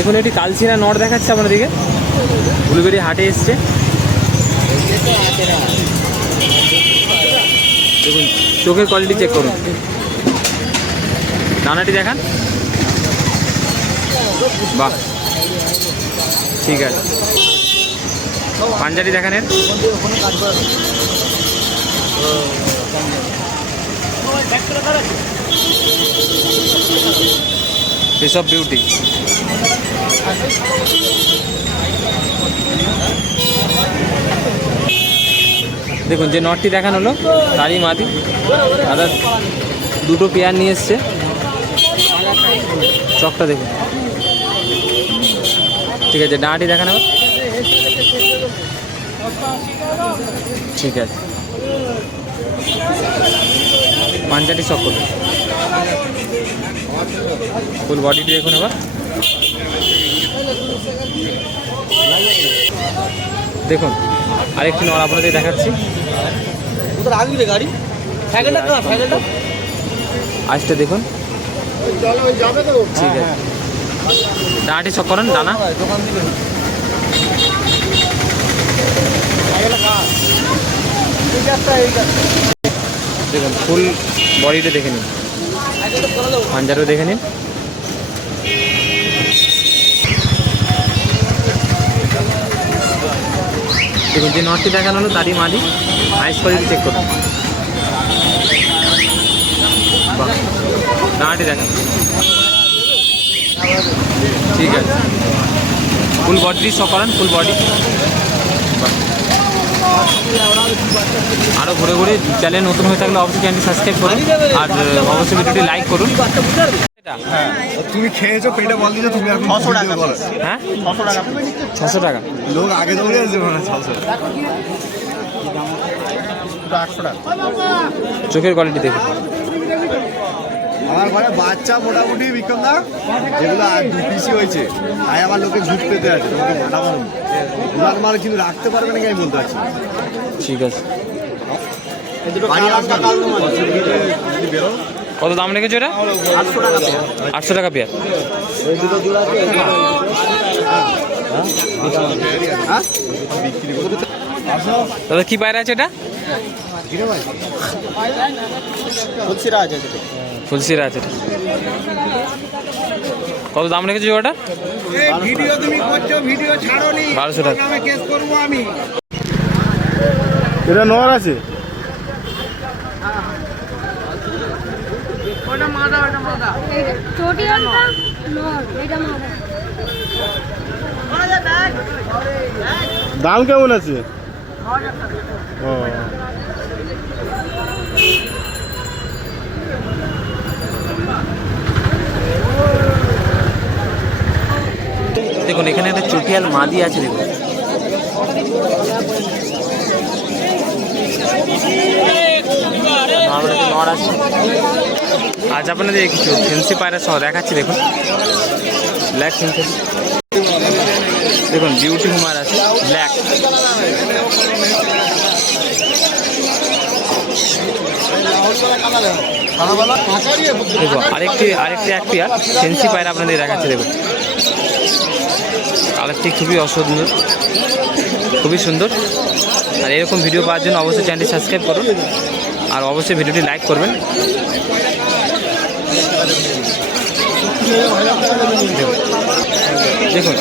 দেখুন এটি কালচিরা নট দেখাচ্ছে আপনাদেরকে। উলুবেরি হাটে এসছে। দেখুন, চোখের কোয়ালিটি চেক করুন। দানাটি দেখান। বাহ, ঠিক আছে। পাঞ্জাটি দেখান এর। এসব বিউটি দেখুন, যে নটটি দেখানো হলো, তারই মাদি। দাদা দুটো পেয়ার নিয়ে এসছে। চকটা দেখুন। ঠিক আছে, ডাঁটি দেখানো ঠিক আছে। পাঞ্জাটি চক ফুল বডিটি দেখুন এবার। দেখুন আরেকটি নর আপনাদের দেখাচ্ছি। গাড়ি? আজটা দেখুন। ঠিক আছে। ডানাটি চক করেন ডানা। দেখুন ফুল বডিটা দেখে নিন। পাঞ্জারও দেখে নিন। দেখুন, যে নটটি দেখানো হলো, তারই মাদি আইস কোয়ালিটি চেক করুন। ডানাটি দেখান। ঠিক আছে। ফুল বডি শো করেন, ফুল বডি। আরও ঘুরে ঘুরে চ্যানেল নতুন হয়ে থাকলে অবশ্যই চ্যানেলটি সাবস্ক্রাইব করুন। আর, অবশ্যই ভিডিওটি লাইক করুন। তুমি খেয়েছো পেটে বল তুমি এখন ছশো টাকা। বলো। হ্যাঁ? ছশো টাকা। ছশো টাকা। লোক আগে দৌড়ে আসছে মানে ছশো। চোখের কোয়ালিটি দেখুন আমার ঘরে বাচ্চা মোটামুটি বিক্রম দা যেগুলো আর দু পিসি হয়েছে। তাই আমার লোকে ঝুট পেতে আছে তোমাকে মাল কিন্তু রাখতে পারবে নাকি আমি বলতে পারছি ঠিক আছে। আসবে বেরো কত দাম রেখেছো এটা? আটশো টাকা পেয়ার। দাদা, কি পায়রা আছে এটা? ফুলসিরা আছে। এটা কত দাম রেখেছো ওটা বারোশো টাকা। এটা নর আছে? চটি আলটা নর এটা মারা দাম কেমন আছে? ও। দেখুন এখানে একটা চটিয়াল মাদি আছে দেখুন। নর আছে। আজ আপনাদের কিছু ফেন্সি পায়রা সহ দেখাচ্ছি, দেখুন। Black fancy. দেখুন বিউটি হুমার আছে। ব্ল্যাক দেখো আরেকটি আরেকটি এক পেয়ার ফেন্সি পায়রা আপনাদের দেখাচ্ছে, দেখুন। কালারটি খুবই অসুন্দর, খুবই সুন্দর। আর এরকম ভিডিও পাওয়ার জন্য অবশ্যই চ্যানেলটি সাবস্ক্রাইব করুন। আর অবশ্যই ভিডিওটি লাইক করবেন। দেখুন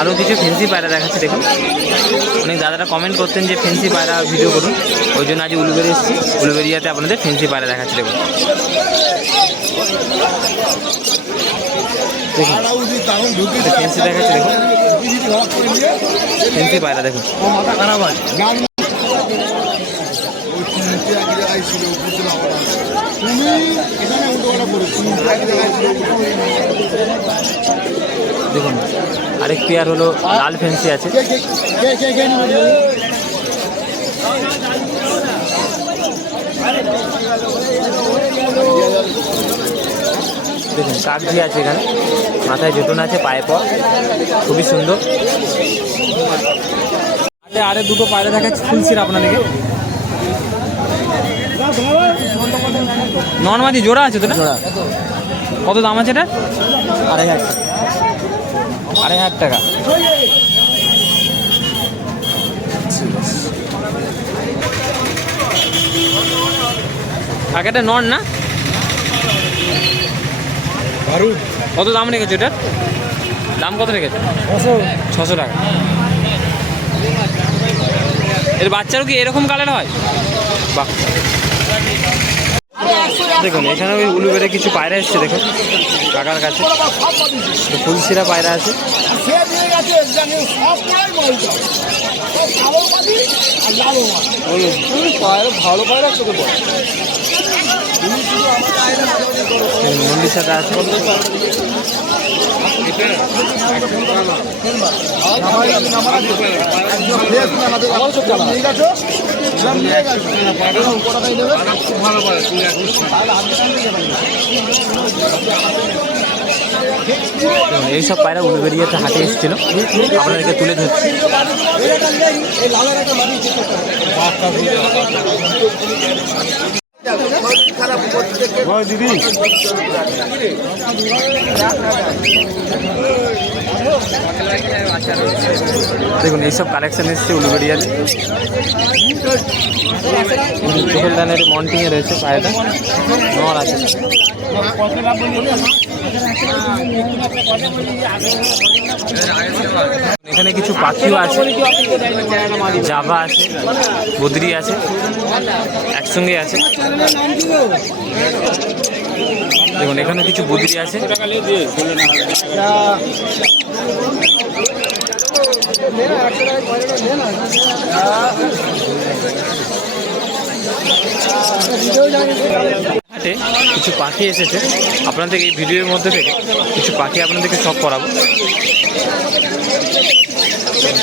আরও কিছু ফেন্সি পায়রা দেখাচ্ছে দেখুন। অনেক দাদারা কমেন্ট করতেন যে ফেন্সি পায়রা ভিডিও করুন। ওই জন্য আজ উলুবেরি এসেছি। উলুবেরিয়াতে আপনাদের ফেন্সি পায়রা দেখাচ্ছে দেখুন। দেখুন ফেন্সি দেখাচ্ছে দেখুন। ফেন্সি পায়রা দেখুন। দেখুন আরেক পেয়ার হলো লাল ফেন্সি আছে। দেখুন কাকজি আছে এখানে। মাথায় জুটন আছে পায়ে পাওয়া খুবই সুন্দর। আরে আরে দুটো পায়রা দেখাচ্ছি ফুলসির আপনাদেরকে। নর্মাদি জোড়া আছে তো না? কত দাম আছে এটা আড়াই হাজার আড়াই হাজার টাকা। প্যাকেটে নন না? কত দাম রেখেছো এটা দাম কত রেখেছো? ছশো। টাকা। এর বাচ্চারও কি এরকম কালার হয়? বাহ। দেখুন এখানে ওই উলুবেড়ে কিছু পায়রা এসছে দেখুন কাকার কাছে। ফুলসিরা পায়রা আছে। ভালো পায়রা চোখে পড়ে এইসব পায়রা উলুবেড়িয়াতে হাটে এসেছিল। আপনাদেরকে তুলে ধরছি। দিদি। দেখুন এইসব কালেকশন এসছে উলুবেড়িয়ার চোখের দানের মন্টিংয়ে রয়েছে পায়েটা। নর আছে। এখানে কিছু পাখিও আছে জাভা আছে, বদ্রি আছে, একসঙ্গে আছে। দেখুন, এখানে কিছু বদ্রি আছে। হাটে কিছু পাখি এসেছে আপনাদের এই ভিডিওর মধ্যে থেকে কিছু পাখি আপনাদেরকে সব করাবো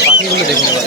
পাখিগুলো দেখুন এবার।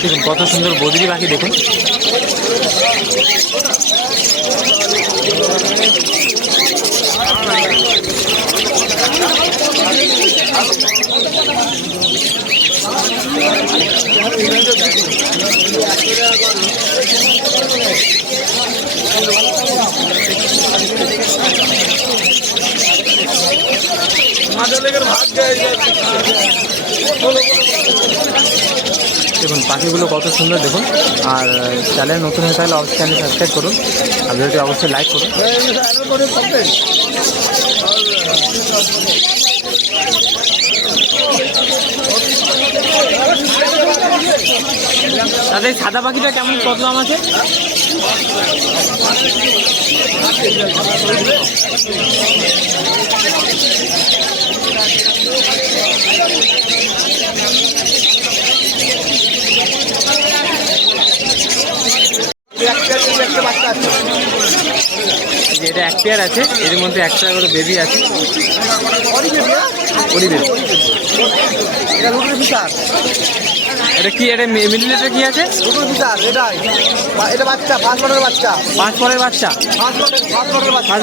দেখুন কত সুন্দর বদলি পাখি দেখুন। দেখুন, পাখিগুলো কত সুন্দর, দেখুন। আর চ্যানেল নতুন হয়ে থাকলে অবশ্যই চ্যানেল সাবস্ক্রাইব করুন। আর ভিডিওটি অবশ্যই লাইক করুন। তাদের সাদা পাখিটা কেমন কত দাম আছে এটা এক পেয়ার আছে এর মধ্যে একটা করে বেবি আছে। পরিবেশ এটা রুটির ফিচার এটা কি এটা মিডিল লিটার কি আছে? দুটো বিচার এটা এটা বাচ্চা পাঁচ লটের বাচ্চা। পাঁচ লটের বাচ্চা? পাঁচ লটের পাঁচ লটের বাচ্চা। পাঁচ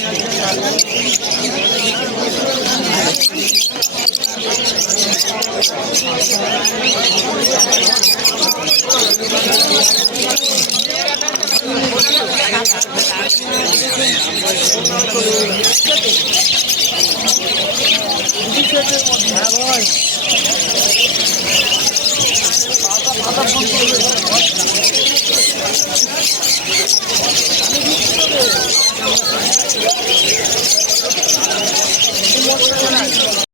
লটে ও